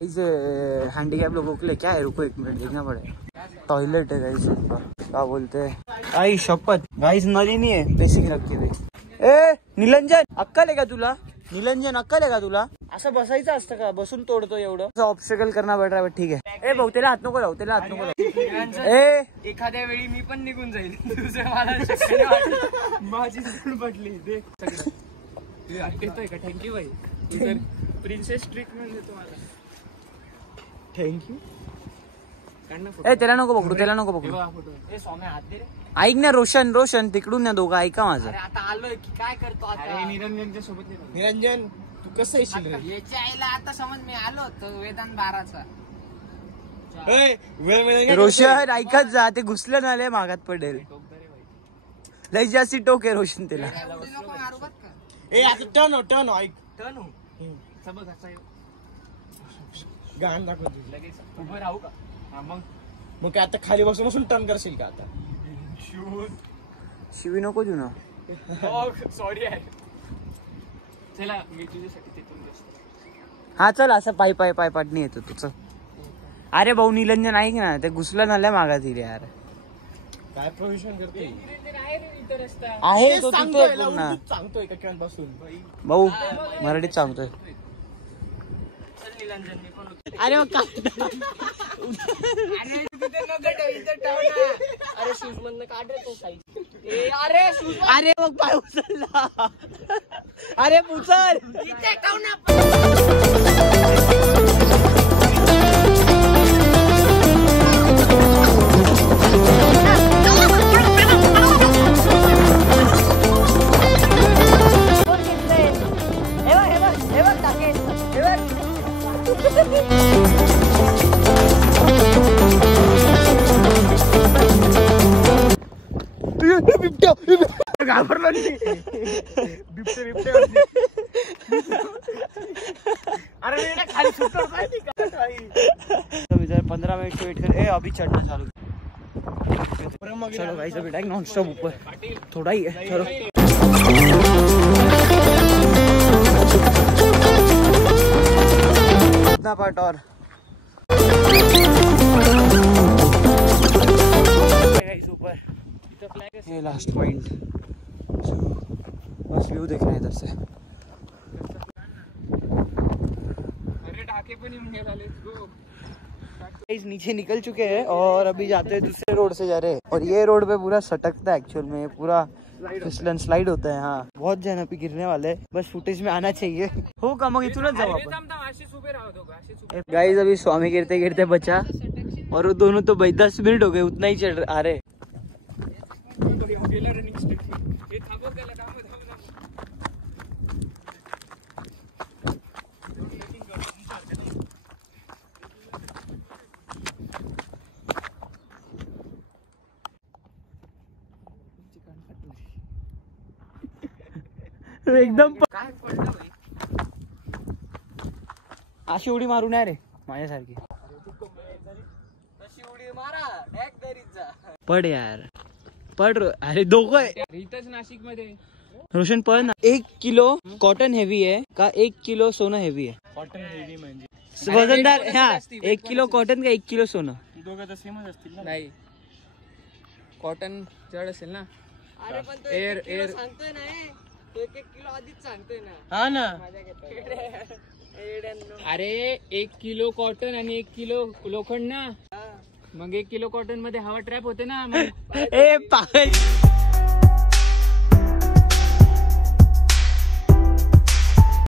इसे हैंडीकैप लोगों के लिए क्या है, रुको 1 मिनट देखना पड़ेगा। टॉयलेट है गाइस, क्या बोलते हैं आई शपथ गाइस, नली नाही आहे, बेसिक रखी थे। ए निलंजन अक्कल आहे का तुला, निलंजन अक्कल आहे का तुला, असं बसायचं असतं का, बसून तोडतो एवढं, ऑब्स्टॅकल करना पड रहा है, ठीक आहे। ए भाऊ त्याला हात नको लावू, त्याला हात नको लावू। ए एखाद्या वेळी मी पण निघून जाईल, दुसरं मला शक्य नाही वाटत, माझी स्कूल बदली दे येतोय का। थँक्यू भाई, तुझं प्रिन्सेस ट्रीटमेंट देतो मला, थँक्यू। ए त्याला नको पकडू, त्याला नको पकडू। ए सौम्या हात दे रे। ऐक ना रोशन, रोशन तिकडून ना दोघं, ऐका माझं। अरे आता आलोय की काय करतो आता, निरंजनच्या सोबत निरंजन तू कसं येशील रे, याच्या आईला आता समज मी आलो होतो वेदांत 12चा। रोशन ऐकत जा, ते घुसलं ना लय मागात पडेल, लय जास्ती टोक आहे रोशन त्याला। ए आता टर्न टर्न ऐक, टर्न हो सबक असा गाण दाखव तू, लगेच उभं राहू का। हा मग काय आता खाली बसून टर्न करशील का आता, शिवी नको देऊ ना। सॉरी आहे, चला मी तुझ्यासाठी तिथून बसतो। हा चल, असं पाय पाय पाय पाटणी येतो तुझं। अरे भाऊ निलंजन ऐक ना, ते घुसलं झालं मागात येईल यार, काय प्रोव्हिजन करते आहे तो तिथे पूर्ण सांगतोय का किंवा बसून भाऊ मराठीत सांगतोय। अरे मग अरे शूज मधनं काढ रे तो साईज, अरे मग पाय उचलला, अरे उचल इथे ठेव ना। घाबरलो नाही, बिबटे बिबटे अरे खाली सुटतो 15 मिनट वेट कर। ए अभी चढ़ना चालू, चलो गाइस अभी नॉन स्टॉप ऊपर, थोड़ा ही है, चलो। कितना पार्ट और गाइस ऊपर, ये लास्ट पॉइंट, बस व्यू देखना है इधर से। अरे ढाके पण येऊन गेला, लेट्स गो। गाइस नीचे निकल चुके हैं और अभी जाते हैं दूसरे रोड से जा रहे हैं, और ये रोड पे पूरा सटकता है एक्चुअल में, पूरा फिसलन स्लाइड होता है। हाँ बहुत जन अभी गिरने वाले हैं, बस फुटेज में आना चाहिए। हो का मग इथूनच जाऊ आपण। गाइस अभी स्वामी गिरते गिरते बचा, और वो दोनों तो भाई 10 मिनट हो गए उतना ही चढ़ आ रहे। एकदम काय पडलं भाई, अशी उडी मारू नये रे माझ्यासारखी, तशी उडी मारा एक दरीचा पड यार पड। अरे दोघं इथंच नाशिक मध्ये रोशन पड ना। 1 किलो कॉटन हेवी है का 1 किलो सोनं हेवी है, कॉटन हेवी म्हणजे वजनदार। हा 1 किलो कॉटन का 1 किलो सोनं, दोघं तर सेमच असतील ना। नाही कॉटन जड असेल ना। अरे पण तो एअर एअर सांगतोय ना, 1 किलो आधीच सांगतोय ना। हा ना, अरे 1 किलो कॉटन आणि 1 किलो लोखंड ना, मग 1 किलो कॉटन मध्ये हवा ट्रॅप होते ना। ए पागल